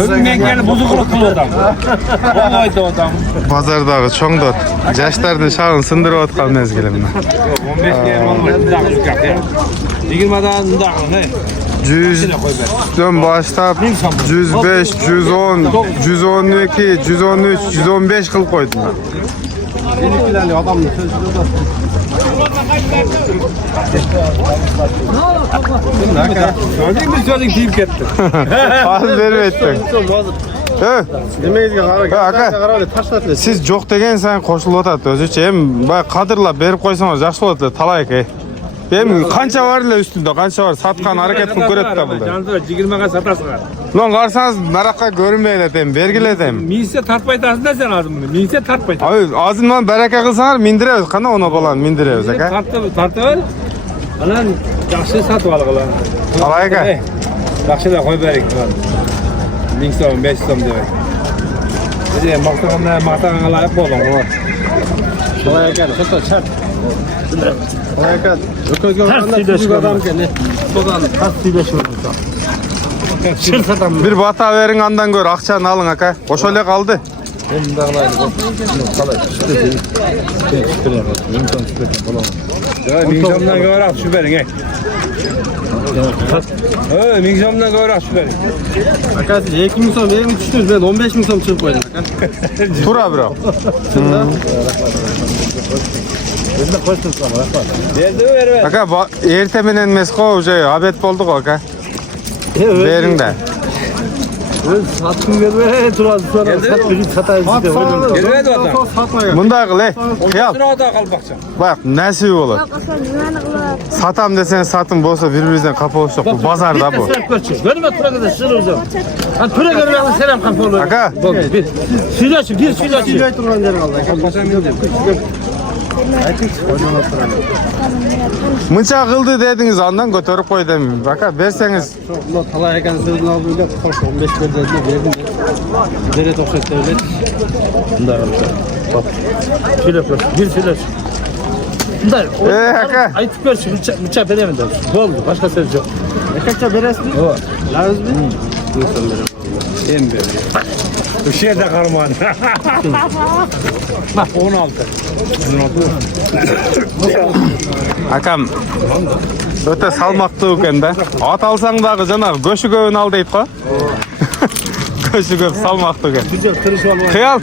Özünden gelip buzukluk kıl adam. Olmaydı adam. Bazardağı çoğdur. Yaşlardan şağın sındırıp atkan mezgilimden. 15 değer olmaydı. Bir dakika çıkart ya. 20'den ne? 100'den başlap 105, 110, 112, 113, 115 kıl koydum. Benimkilerle adamın sözü de. Gördün mü çocuk deyip gitti. Az verip ettin. Demeyiz ki Aka, siz çok degen sen koşulup otadı. Özüçe hem kadırla berip koysanız yaxşı bolat talayık. Benim kança var ile üstünde, kança var. Satkan hareket mi göret de buldu. Canlı 20'ye satasın. Lan karsanız merakla görünmeyin edeyim, vergile edeyim. Miyse tartmaytasın da sen ağzını. Miyse tartmaytasın. Abi ağzından bereke kılsanar mindireviz. Kana ona falan mindireviz. Tartı var. Anan yaxşı satıp alık lan. Alayık ha. Yaxşı da koy berik. 1000 so'm, 5 so'm demek. Hadi maqtağına layık bolun. Kolay gelsin. Çok çart. Kolay gelsin. Öközge varanda küçük adam gene. Sodan tas söyleşiyor. Bir bata verin andan gör, akçanı alın aka. Boş öyle kaldı. Benim de alayım. Kolay. Ming so'mdan ko'rak shu bering, ey. Ming so'mdan ko'rak shu bering. Arkadaşlar 2000 so'm benim düştünüz. Ben 15.000 so'm çıkıp koydum. Tura bro. Ver. Aka ertemenen mesko abet bulduk aka. Verin de. Satın verme. Turaz sonra satayım size. Gelmedi adam. Bunda kıl ey. Kıyal. Sırada kalbakça. Bak nasip olur. Satam desen satın bolsa birbirimizden kapı olsak bu pazarda bu. Verme Turaz'a da şunu uzun. Ha Turaz görmeden selam kapı olur. Aka. Bir sülaçı, bir sülaçı. Sülaçı Turaz'dan kaldı. Mınça kıldı dediniz andan götürüp koy demeyim. Baka verseniz. Ulan talay yakan sözünü aldığıyla 15 verdim verdim. Dere 90 devlet. Bunda arkadaşlar. Bak. Şöyle koy. Bir sülaç. Bunda. Aka. Aytıp ver şu bıçak veremedi. Oldu. Başka söz yok. Kaçça veresin? O. Lazım mı? En böyle. Bu şehirde karman. Bak 16. Akam. Öte salmaktı ukende. At alsan dağı canar göşü göğün al deyip ko. Göşü göğün salmaktı uken. Güzel tırış var. Kıyal.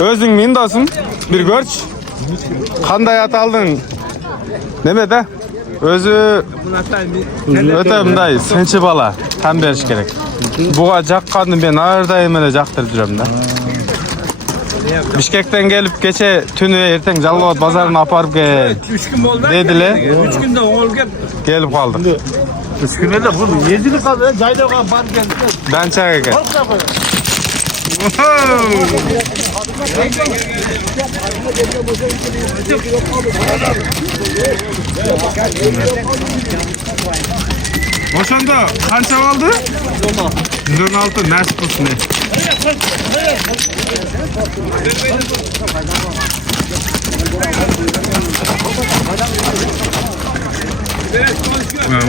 Özün mindosun. Bir görç. Kanday at aldın. Neme de? Özü öte bunday sençi bala. Tam beriş gerek. Buğa jakkandı ben ağırdayım ele jaktırıp жүрөм da. Bişkekten gelip geçe tünü erten Jallobat bazarına aparıp gel. 3 gün oldu. Dediler. 3 günde oğul geldi. Gelip kaldık. 3 günde de bu yezili kaldı. Cayda var geldi. Ben çaka gel. Oşanda kança kaldı? 116 nasip olsun ne?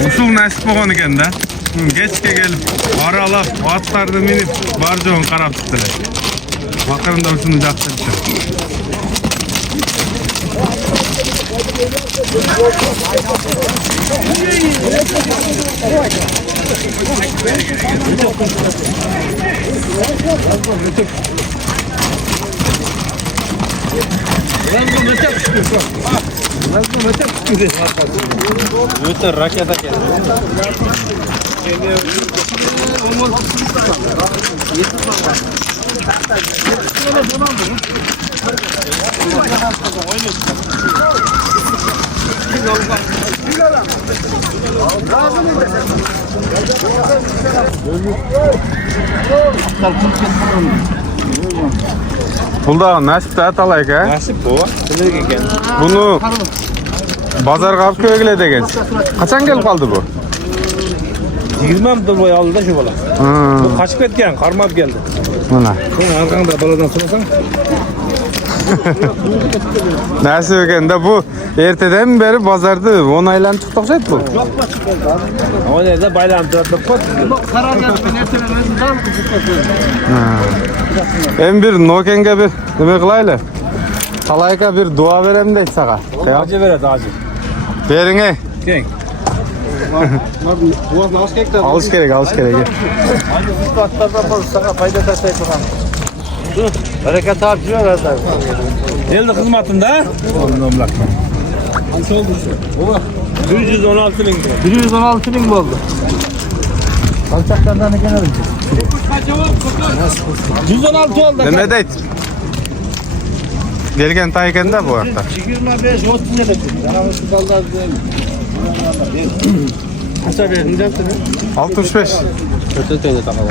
Usul nasip olgan ekan da. Kechga kelib aralab atlarni minib barjo'ni qarab tutdilar. Vaqarında usulni jaqtirishdi. Öte raketa geldi. Bulda nasip de atalayık ha? Nasip bu. Bunu bazarga alıp köye degen. Kaçan gelip kaldı bu? 20 yıl boyu aldı da şu bala. Bu kaçıp etken, karmap geldi. Mana. Sen arkanda baladan sorasan. Nasıl ekende bu erteden beri pazarda 10 aylanıp çıkacak bu. O nerede bayram tarafta kot. Karar yazdım. Ertelen özüm daha mı kızıklasın? Ben bir Noken'e bir demek kılayla. Kalayka bir dua verem de sana. Acı ver acı. Verine. King. Bu az az kekler. Alış gerek. Hadi bu atlardan fazla sana fayda taşıyacak bakalım. Hareket harcıyor herhalde. Elde hizmetinde. Oğlum bak. Kaç oldu şu? 116 bin. 116 bin mi oldu? Alçaklardan ne gene 116 oldu. Mehmet et. Gelgen tayken de bu arada. 25 30 lira. Bana şu ballar değil. Kaça verdin dersin? 65. Kötü teyze takalım.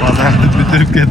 Pazarda bitirip gitti.